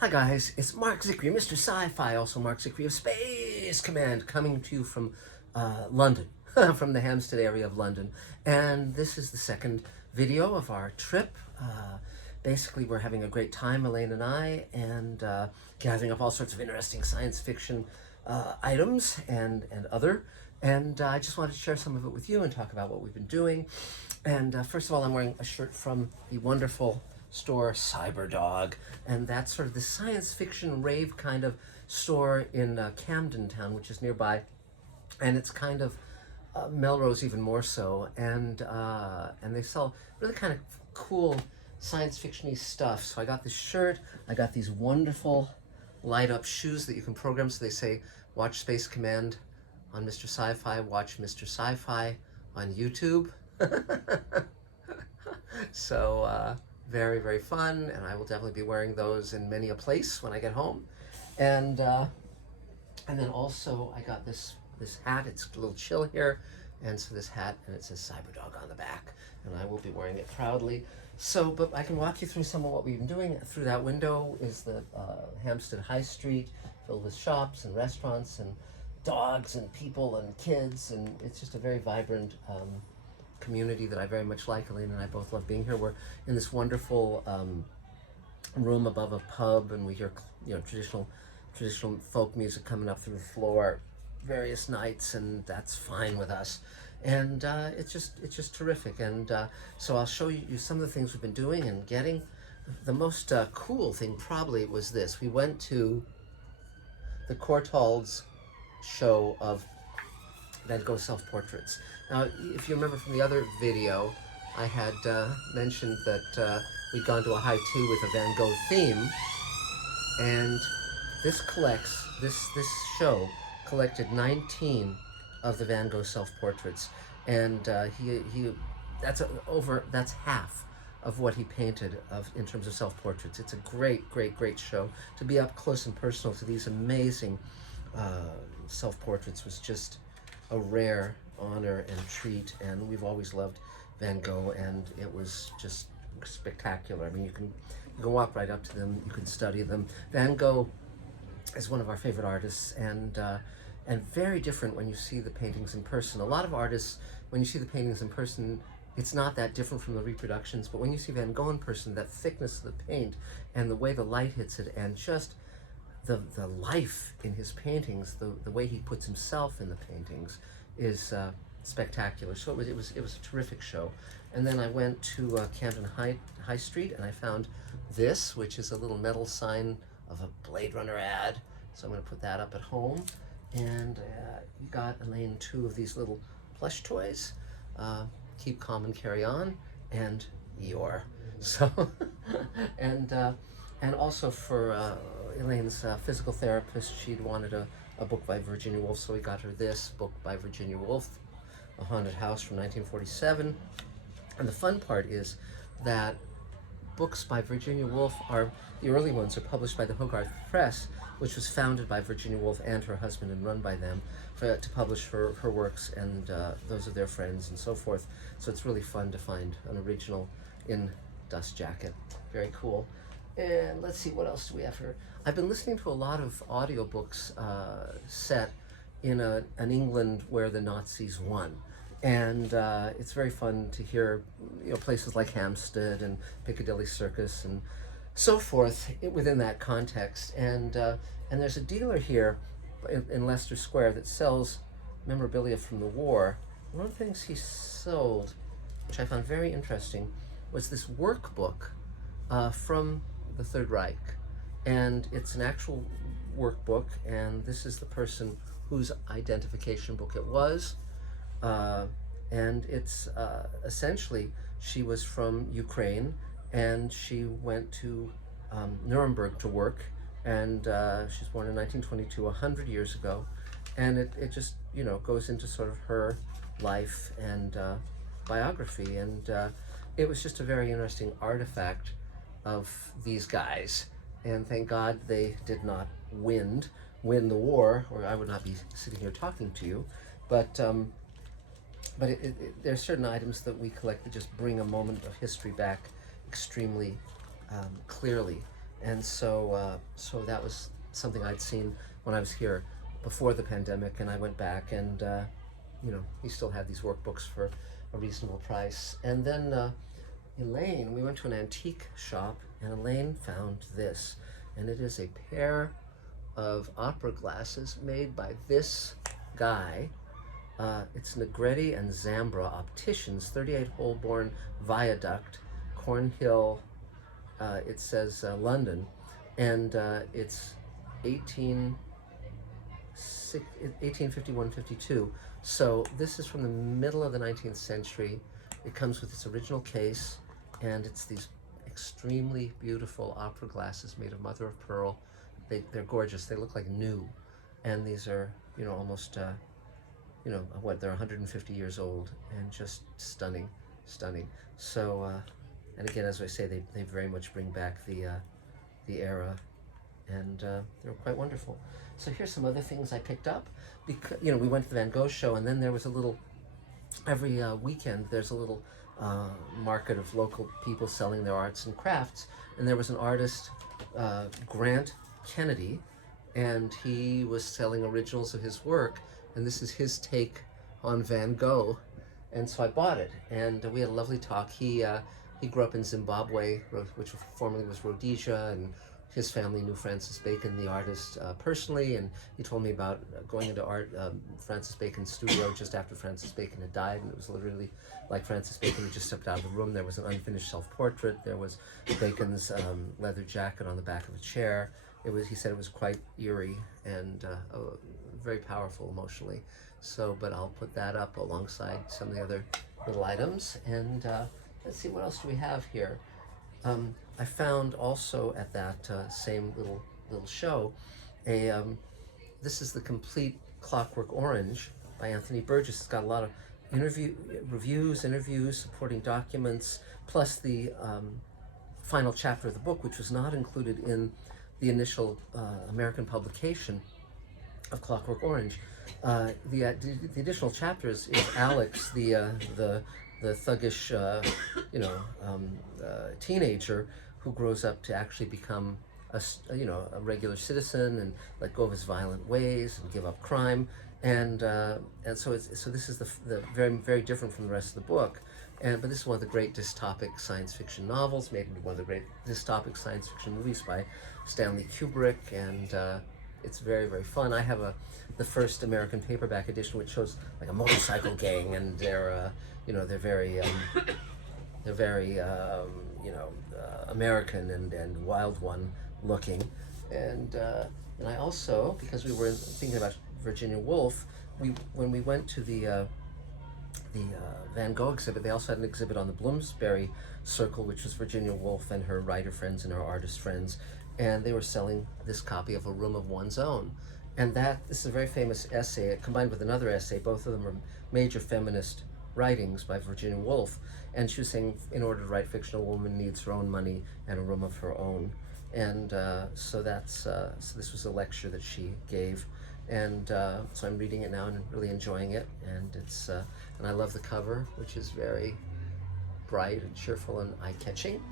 Hi guys, it's Mark Zicree, Mr. Sci-Fi, also Mark Zicree of Space Command, coming to you from London, from the Hampstead area of London. And this is the second video of our trip. Basically, we're having a great time, Elaine and I, and gathering up all sorts of interesting science fiction items and other. And I just wanted to share some of it with you and talk about what we've been doing. And first of all, I'm wearing a shirt from the wonderful store Cyberdog, and that's sort of the science fiction rave kind of store in Camden Town, which is nearby, and it's kind of Melrose even more so, and they sell really kind of cool science fiction-y stuff. So I got this shirt, I got these wonderful light up shoes that you can program, so they say watch Space Command on Mr. Sci-Fi, watch Mr. Sci-Fi on YouTube. So very, very fun, and I will definitely be wearing those in many a place when I get home. And then also I got this hat. It's a little chill here, and so this hat, and it says Cyberdog on the back, and I will be wearing it proudly. So, but I can walk you through some of what we've been doing. Through that window is the Hampstead High Street, filled with shops and restaurants and dogs and people and kids, and it's just a very vibrant community that I very much like. Elaine and I both love being here. We're in this wonderful room above a pub, and we hear traditional folk music coming up through the floor various nights, and that's fine with us. And it's just terrific. And so I'll show you some of the things we've been doing and getting. The most cool thing probably was this. We went to the Courtaulds show of Van Gogh self-portraits. Now, if you remember from the other video, I had mentioned that we'd gone to a high tea with a Van Gogh theme, and this show collected 19 of the Van Gogh self-portraits, and that's half of what he painted in terms of self-portraits. It's a great show. To be up close and personal to these amazing self-portraits was just a rare honor and treat, and we've always loved Van Gogh, and it was just spectacular. I mean, you can walk right up to them, you can study them. Van Gogh is one of our favorite artists, and very different when you see the paintings in person. A lot of artists, when you see the paintings in person, it's not that different from the reproductions, but when you see Van Gogh in person, that thickness of the paint and the way the light hits it, and just the life in his paintings, the way he puts himself in the paintings is spectacular. So it was a terrific show. And then I went to Camden High Street, and I found this, which is a little metal sign of a Blade Runner ad. So I'm going to put that up at home. And you got, Elaine, 2 of these little plush toys. Keep Calm and Carry On, and Eeyore. So, and also for Elaine's physical therapist, she'd wanted a book by Virginia Woolf, so we got her this book by Virginia Woolf, A Haunted House from 1947. And the fun part is that books by Virginia Woolf the early ones are published by the Hogarth Press, which was founded by Virginia Woolf and her husband and run by them to publish her works and those of their friends and so forth. So it's really fun to find an original in dust jacket. Very cool. And let's see, what else do we have here? I've been listening to a lot of audiobooks set in an England where the Nazis won. And it's very fun to hear places like Hampstead and Piccadilly Circus and so forth within that context. And there's a dealer here in Leicester Square that sells memorabilia from the war. One of the things he sold, which I found very interesting, was this workbook from the Third Reich. And it's an actual workbook, and this is the person whose identification book it was. And it's essentially, she was from Ukraine, and she went to Nuremberg to work, and she's born in 1922, 100 years ago, and it just goes into sort of her life and biography, and it was just a very interesting artifact of these guys, and thank God they did not win the war, or I would not be sitting here talking to you. But there are certain items that we collect that just bring a moment of history back extremely clearly. And so that was something I'd seen when I was here before the pandemic, and I went back, and he still had these workbooks for a reasonable price. And then Elaine, we went to an antique shop, and Elaine found this, and it is a pair of opera glasses made by this guy. It's Negretti and Zambra Opticians, 38 Holborn Viaduct, Cornhill, it says London, and it's 1851-52. So this is from the middle of the 19th century. It comes with its original case, and it's these extremely beautiful opera glasses made of mother of pearl. They're gorgeous. They look like new, and these are almost they're 150 years old, and just stunning. So and again, as I say, they very much bring back the era, and they're quite wonderful. So here's some other things I picked up, because we went to the Van Gogh show, and then there was a little, every weekend there's a little market of local people selling their arts and crafts, and there was an artist, Grant Kennedy, and he was selling originals of his work, and this is his take on Van Gogh, and so I bought it, and we had a lovely talk. He grew up in Zimbabwe, which formerly was Rhodesia, and his family knew Francis Bacon, the artist, personally, and he told me about going into Francis Bacon's studio just after Francis Bacon had died, and it was literally like Francis Bacon had just stepped out of the room. There was an unfinished self-portrait. There was Bacon's leather jacket on the back of a chair. He said it was quite eerie and very powerful emotionally. So, but I'll put that up alongside some of the other little items, and let's see, what else do we have here? I found also at that same little show this is the complete Clockwork Orange by Anthony Burgess. It's got a lot of reviews, supporting documents, plus the final chapter of the book, which was not included in the initial American publication of Clockwork Orange. The additional chapters is Alex, the thuggish, teenager who grows up to actually become a regular citizen and let go of his violent ways and give up crime, and so this is the very, very different from the rest of the book, but this is one of the great dystopic science fiction novels, made into one of the great dystopic science fiction movies by Stanley Kubrick, and it's very, very fun. I have the first American paperback edition, which shows like a motorcycle gang, and they're very American and wild one looking, and I also, because we were thinking about Virginia Woolf, when we went to the Van Gogh exhibit, they also had an exhibit on the Bloomsbury Circle, which was Virginia Woolf and her writer friends and her artist friends, and they were selling this copy of A Room of One's Own, and this is a very famous essay combined with another essay. Both of them are major feminist writings by Virginia Woolf, and she was saying in order to write fiction, a woman needs her own money and a room of her own, and so this was a lecture that she gave, and so I'm reading it now and really enjoying it, and it's and I love the cover, which is very bright and cheerful and eye-catching.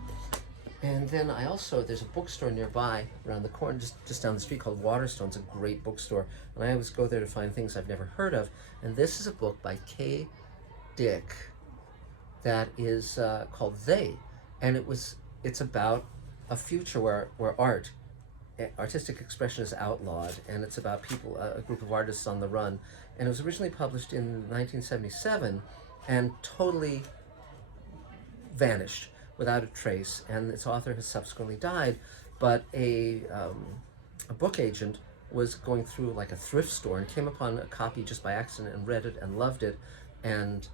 And then there's a bookstore nearby around the corner, just down the street, called Waterstone's, a great bookstore, and I always go there to find things I've never heard of, and this is a book by Kay Dick that is called They, and it's about a future where artistic expression is outlawed, and it's about people, a group of artists on the run, and it was originally published in 1977 and totally vanished without a trace, and its author has subsequently died, but a book agent was going through like a thrift store and came upon a copy just by accident and read it and loved it and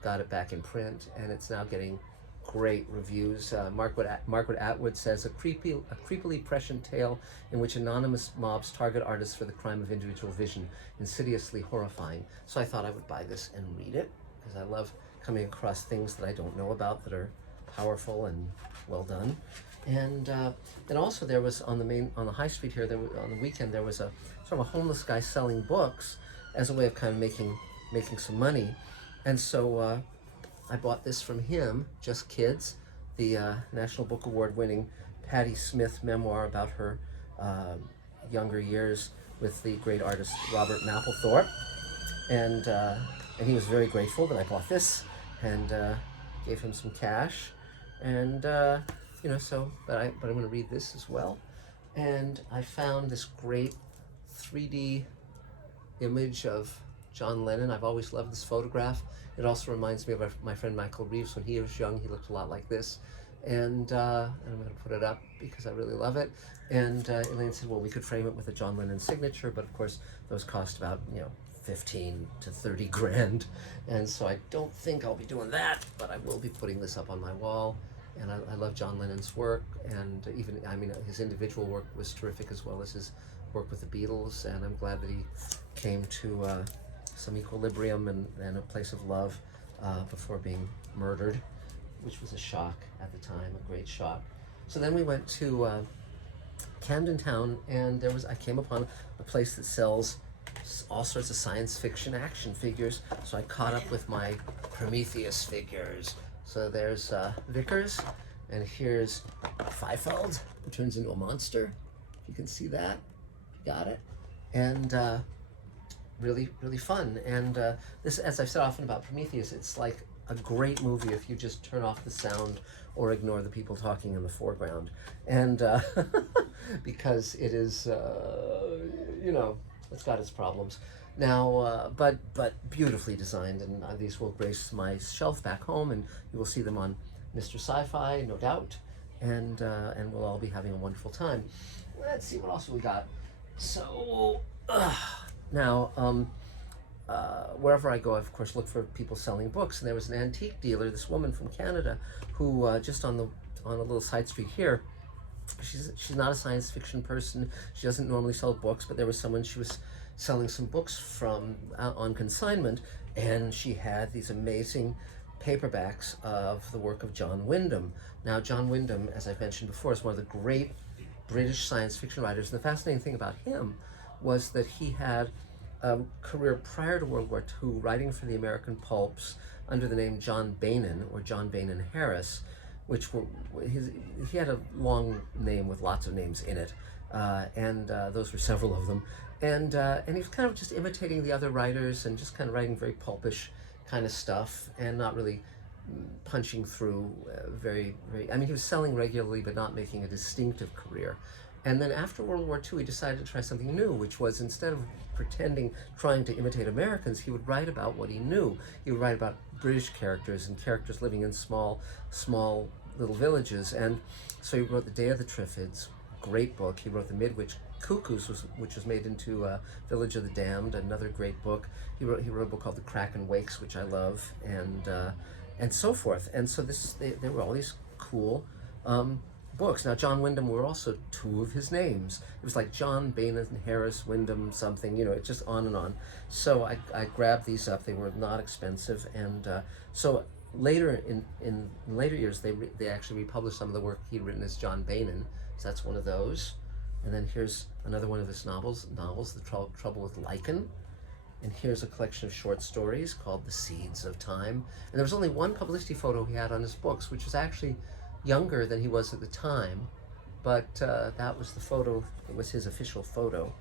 got it back in print, and it's now getting great reviews. Margaret Atwood says, a creepily prescient tale in which anonymous mobs target artists for the crime of individual vision, insidiously horrifying. So I thought I would buy this and read it, because I love coming across things that I don't know about that are powerful and well done. And then also there was on the high street here, on the weekend, there was a sort of a homeless guy selling books as a way of kind of making some money, and so I bought this from him, Just Kids, the National Book Award winning Patti Smith memoir about her uh, younger years with the great artist Robert Mapplethorpe, and uh, and he was very grateful that I bought this, and gave him some cash, and but I'm going to read this as well, and I found this great 3D image of John Lennon. I've always loved this photograph. It also reminds me of my friend Michael Reeves. When he was young, he looked a lot like this. And I'm going to put it up because I really love it. And Elaine said, well, we could frame it with a John Lennon signature, but of course those cost about 15 to 30 grand. And so I don't think I'll be doing that, but I will be putting this up on my wall. And I love John Lennon's work, and his individual work was terrific, as well as his work with the Beatles, and I'm glad that he came to some equilibrium and a place of love before being murdered, which was a shock at the time, a great shock. So then we went to Camden Town, and I came upon a place that sells all sorts of science fiction action figures, so I caught up with my Prometheus figures. So there's Vickers, and here's Fiefeld, who turns into a monster. You can see that. Got it. And really, really fun. And this, as I've said often about Prometheus, it's like a great movie if you just turn off the sound or ignore the people talking in the foreground. And because it is, it's got its problems. Now, but beautifully designed, and these will grace my shelf back home, and you will see them on Mr. Sci-Fi, no doubt, and we'll all be having a wonderful time. Let's see what else we got. So now, wherever I go, I of course look for people selling books, and there was an antique dealer, this woman from Canada, who just on a little side street here. She's not a science fiction person. She doesn't normally sell books, but there was someone she was selling some books from on consignment, and she had these amazing paperbacks of the work of John Wyndham. Now, John Wyndham, as I've mentioned before, is one of the great British science fiction writers, and the fascinating thing about him was that he had a career prior to World War II writing for the American pulps under the name John Bainan, or John Bainan Harris, which he had a long name with lots of names in it, and those were several of them. And he was kind of just imitating the other writers and just kind of writing very pulpish kind of stuff, and not really punching through very. He was selling regularly but not making a distinctive career. And then after World War II, he decided to try something new, which was, instead of trying to imitate Americans, he would write about what he knew. He would write about British characters and characters living in small little villages. And so he wrote The Day of the Triffids, great book. He wrote The Midwich Cuckoos, which was made into Village of the Damned, another great book. He wrote a book called The Kraken Wakes, which I love, and so forth. And so there were all these cool books. Now, John Wyndham were also two of his names. It was like John Bainan Harris Wyndham something, it's just on and on. So I grabbed these up. They were not expensive, and so later in later years they actually republished some of the work he'd written as John Bainan. So that's one of those. And then here's another one of his novels, The Trouble with Lichen. And here's a collection of short stories called The Seeds of Time. And there was only one publicity photo he had on his books, which was actually younger than he was at the time, but that was the photo. It was his official photo.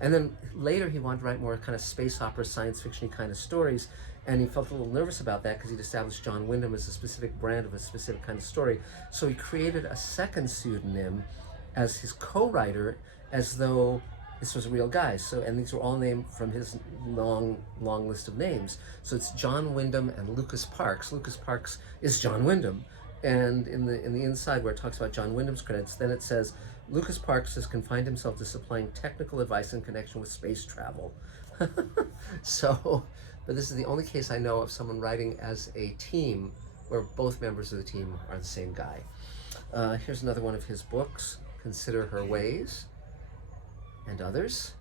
And then later he wanted to write more kind of space opera, science fiction kind of stories, and he felt a little nervous about that because he'd established John Wyndham as a specific brand of a specific kind of story. So he created a second pseudonym as his co-writer, as though this was a real guy. So, and these were all named from his long list of names. So it's John Wyndham and Lucas Parkes. Lucas Parkes is John Wyndham. And in the inside where it talks about John Wyndham's credits, then it says, Lucas Parkes has confined himself to supplying technical advice in connection with space travel. So, but this is the only case I know of someone writing as a team where both members of the team are the same guy. Here's another one of his books, Consider Her Ways and Others.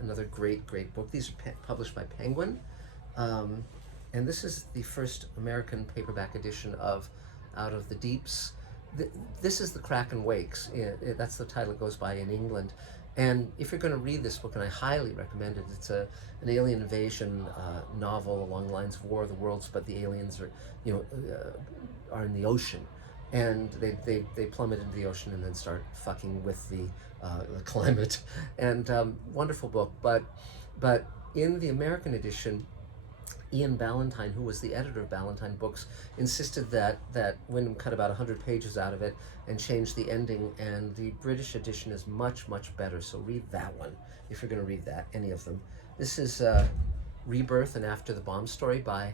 Another great book. These are published by Penguin. And this is the first American paperback edition of Out of the Deeps. This is The Kraken Wakes. That's the title it goes by in England. And if you're going to read this book, and I highly recommend it, it's an alien invasion novel along the lines of War of the Worlds, but the aliens are in the ocean. and they plummet into the ocean and then start fucking with the climate. And wonderful book, but in the American edition, Ian Ballantyne, who was the editor of Ballantyne Books, insisted that Windham cut about 100 pages out of it and changed the ending, and the British edition is much, much better. So read that one if you're going to read that, any of them. This is Rebirth and After the Bomb Story by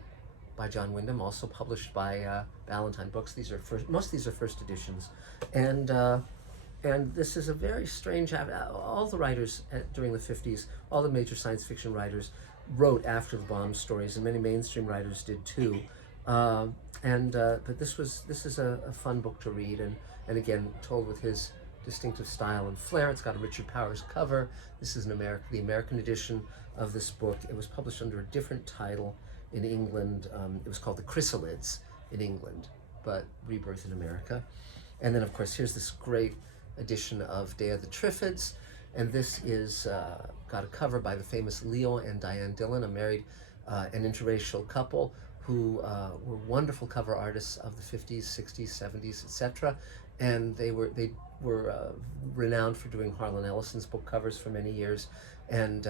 John Wyndham, also published by Ballantyne Books. These are most of these are first editions, and this is a very strange. All the writers during the 50s, all the major science fiction writers, wrote after the bomb stories, and many mainstream writers did too. But this is a fun book to read, and again told with his distinctive style and flair. It's got a Richard Powers cover. This is the American edition of this book. It was published under a different title in England. It was called The Chrysalids in England, but Rebirth in America. And then of course here's this great edition of Day of the Triffids, and this is got a cover by the famous Leo and Diane Dillon, a married and interracial couple who were wonderful cover artists of the 50s, 60s, 70s, etc. And they were renowned for doing Harlan Ellison's book covers for many years, and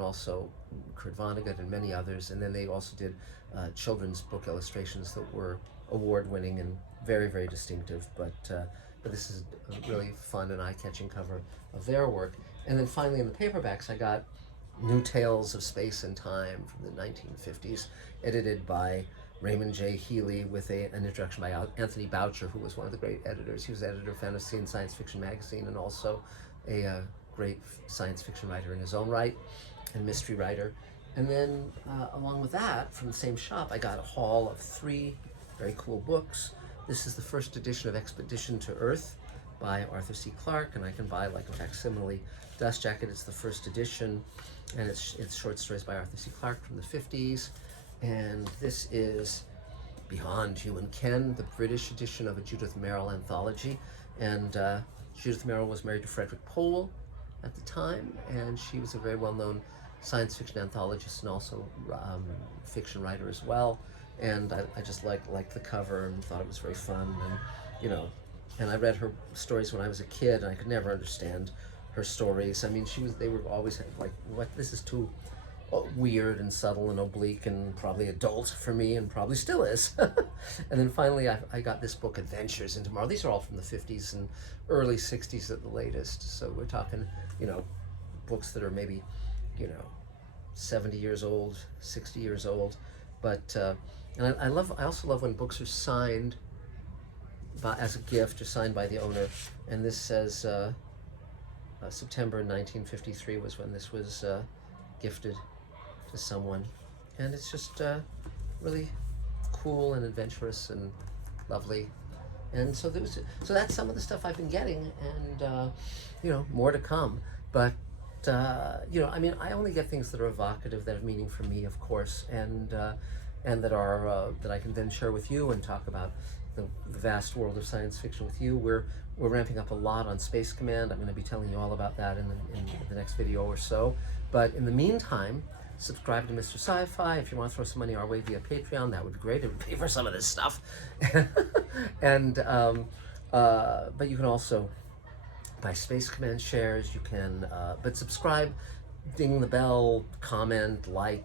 also Kurt Vonnegut and many others. And then they also did children's book illustrations that were award-winning and very, very distinctive. But this is a really fun and eye-catching cover of their work. And then finally in the paperbacks, I got New Tales of Space and Time from the 1950s, edited by Raymond J. Healy with an introduction by Anthony Boucher, who was one of the great editors. He was editor of Fantasy and Science Fiction magazine, and also a great science fiction writer in his own right, and mystery writer. And then along with that, from the same shop, I got a haul of 3 very cool books. This is the first edition of Expedition to Earth by Arthur C. Clarke, and I can buy like a facsimile dust jacket. It's the first edition, and it's short stories by Arthur C. Clarke from the 50s. And this is Beyond Human Ken, the British edition of a Judith Merrill anthology. And Judith Merrill was married to Frederick Pohl at the time, and she was a very well-known science fiction anthologist and also fiction writer as well. And I just liked the cover and thought it was very fun, and and I read her stories when I was a kid, and I could never understand her stories. I mean, they were always like, what, this is too weird and subtle and oblique and probably adult for me, and probably still is. And then finally I got this book, Adventures in Tomorrow. These are all from the 50s and early 60s at the latest, so we're talking books that are maybe 70 years old, 60 years old. But and I also love when books are signed as a gift or signed by the owner. And this says September 1953 was when this was gifted to someone, and it's just really cool and adventurous and lovely. And so that's some of the stuff I've been getting, and more to come. But I mean, I only get things that are evocative, that have meaning for me, of course, and that are that I can then share with you and talk about the vast world of science fiction with you. We're ramping up a lot on Space Command. I'm going to be telling you all about that in the next video or so. But in the meantime, subscribe to Mr. Sci-Fi. If you want to throw some money our way via Patreon, that would be great. It would pay for some of this stuff. And but you can also buy Space Command shares. You can, but subscribe, ding the bell, comment, like,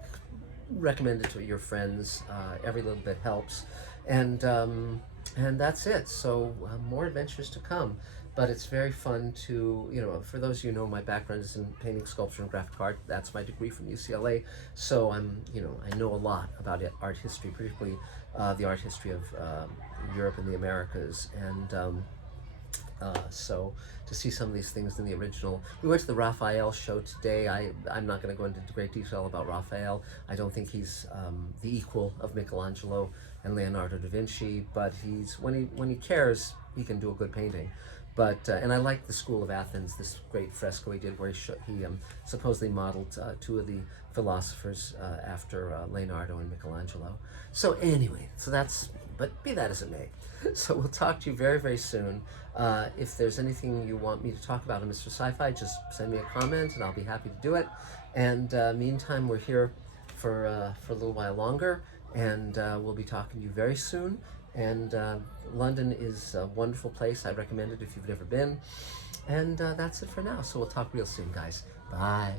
recommend it to your friends. Every little bit helps. And that's it. So more adventures to come. But it's very fun to, for those of you who know, my background is in painting, sculpture, and graphic art. That's my degree from UCLA. So I know a lot about art history, particularly the art history of Europe and the Americas. And so to see some of these things in the original. We went to the Raphael show today. I'm not going to go into great detail about Raphael. I don't think he's the equal of Michelangelo and Leonardo da Vinci, but when he cares, he can do a good painting. But and I like the School of Athens, this great fresco he did where he supposedly modeled 2 of the philosophers after Leonardo and Michelangelo. So anyway, but be that as it may. So we'll talk to you very, very soon. If there's anything you want me to talk about on Mr. Sci-Fi, just send me a comment and I'll be happy to do it. And meantime, we're here for a little while longer, and we'll be talking to you very soon. And London is a wonderful place. I recommend it if you've never been. And that's it for now. So we'll talk real soon, guys. Bye.